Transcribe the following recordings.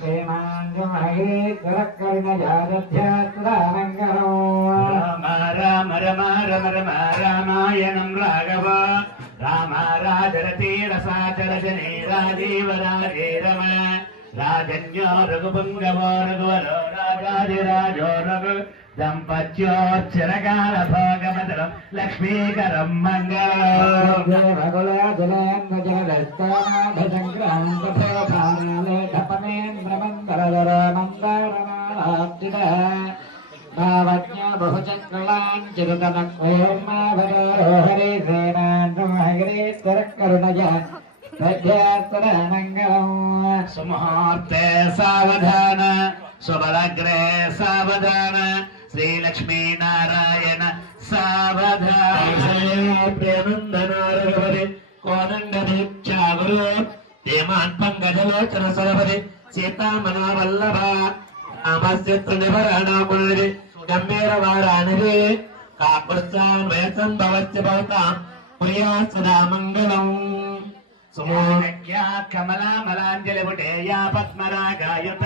శ్రీమాంజమహేశ్వరకరుణయాధ్యాత్రానంగరం రామ రామ రమ రమ రమ రామాయణం రాఘవ. రామ రాజరతీర సాచర జనే రాజీవ రాజే రమ. రాజన్యో రఘుపుంగవో రఘువరో రాజాదిరాజో రఘు. దంపత్యోచ్చరకాల భోగమతలం లక్ష్మీకరం మంగళం. కరుణయ సుముహూర్తే సావధాన సుబలగ్రే సావధాన శ్రీలక్ష్మీనారాయణ సావధాన ప్రేమందనారగవరి కోదండ దీక్షాగురు ధీమాన్ పంకజలోచన సరవరి. సీతామనా వల్లభ రామశత్రు నివరణాముని గంభీర వారానిరి కాపుస్తాన్ భవత్య భవతాం ప్రియా సదా మంగళం సుమోనక్యా కమలామలాంజలిపుటేయా పద్మరాగాయుత.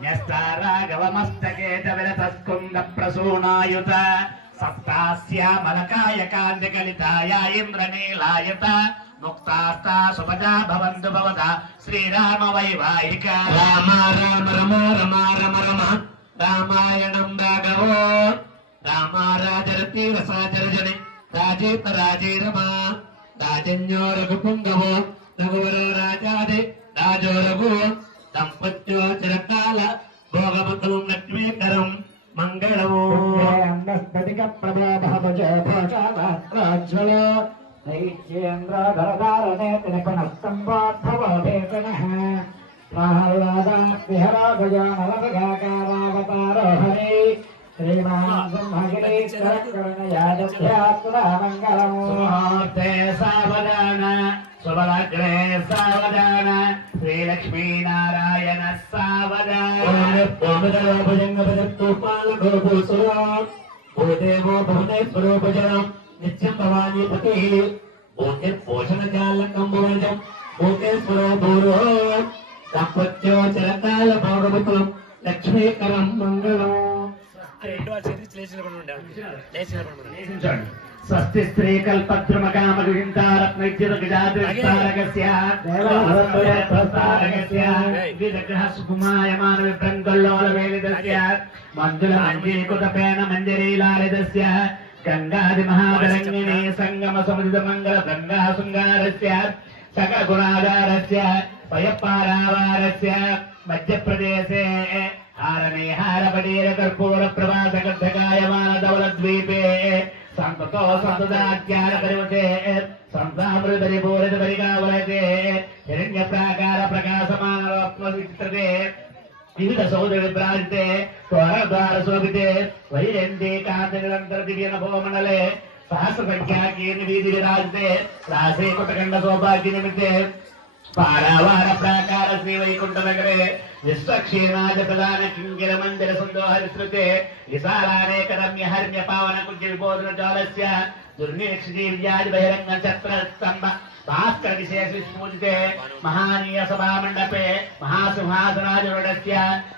న్యస్తారాగవమస్తకేత విరతస్కుంద ప్రసూనాయుత సప్తాస్యామలకాయ కాంతికలితాయ ఇంద్రనీలాయుత. ముక్తాస్తా సుభజా భవంతు భవత శ్రీరామ వైవాహిక రామ రామ రమ రమ రమ రమ రామాయణం రాఘవో రామ రాజరతి రసాచరజని రాజేత రాజే రమ రాజన్యో రఘుపుంగవో రఘువరో రాజాది రాజో రఘు దంపత్యో చిరకాల భోగమంగళం లక్ష్మీకరం మంగళము స్ఫటిక ప్రభాభోజోజ్వల దైత్యేంద్రధరధారణే తిలకణస్తంభోద్భవోపేతనః ప్రాహ్లాదాత్మిహరాభజానలగాకారావతారో హరి శ్రీమాన్ బ్రహ్మగిరీశ్వరకరుణయాదధ్యాత్మమంగళం సుమూర్తే సావధాన శుభలగ్రే సావధాన శ్రీలక్ష్మీనారాయణ సావధాన నిత్యం భవానీ పతి ఓకే పోషణ జాలకం భోజం ఓకేశ్వరో భూరో దాంపత్యో చిరకాల లక్ష్మీకరం మంగళం. స్వస్తి స్త్రీ సుకుమాయమాన విభ్రంగల్లోల వేలిదస్య మంజుల మంజీకృతపేన మంజరీలాలిదస్య गङ्गादिमहाबलङ्गिने सङ्गमसमुदितमङ्गलगङ्गाशृङ्गारस्य सकगुणागारस्य पयपारावारस्य मध्यप्रदेशे हारनेहारपटीरकर्पूरप्रभासकद्धकायमानधवलद्वीपे सन्ततो सन्तदाख्यानपरिवशे सन्तामृतपरिपूरितपरिकावलते हिरण्यप्राकारप्रकाशमानवात्मचित्रते వివిధ సౌదర విభ్రాంతే ద్వార శోభితే వైరంతే కాంత నిరంతర దివ్య నభోమణలే సహస్ర సంఖ్యాకీర్ణ వీధి విరాజితే రాసే కుటకండ సౌభాగ్య నిమిత్తే పారావార ప్రాకార శ్రీ వైకుంఠ నగరే విశ్వక్షీణాజ ప్రధాన కింగిర మందిర సుందో హరిశ్రుతే విశాలానేక రమ్య హర్మ్య పావన కుజ విబోధన జాలస్య దుర్నిక్షీర్యాది బహిరంగ చత్ర पूजिते मंडपे सभामण्डपे महासिंहासनाजुरुडस्य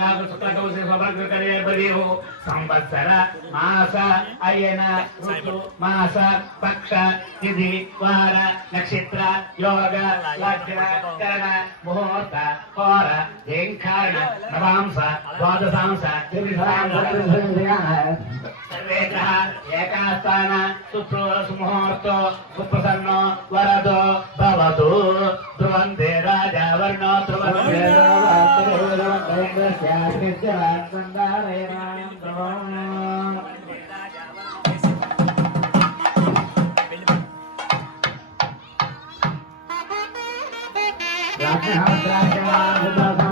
కౌశ సమగ్ర కరే బలిహు సంవత్సర మాస అయన ఋతు మాస పక్ష తిథి వార నక్షత్ర యోగ లగ్న కరణ ముహూర్త హోర ధింఖారణ నవాంస ద్వాదశాంస ఏకాస్థాన సుప్రో సుముహూర్తో సుప్రసన్నో వరదో Thank you.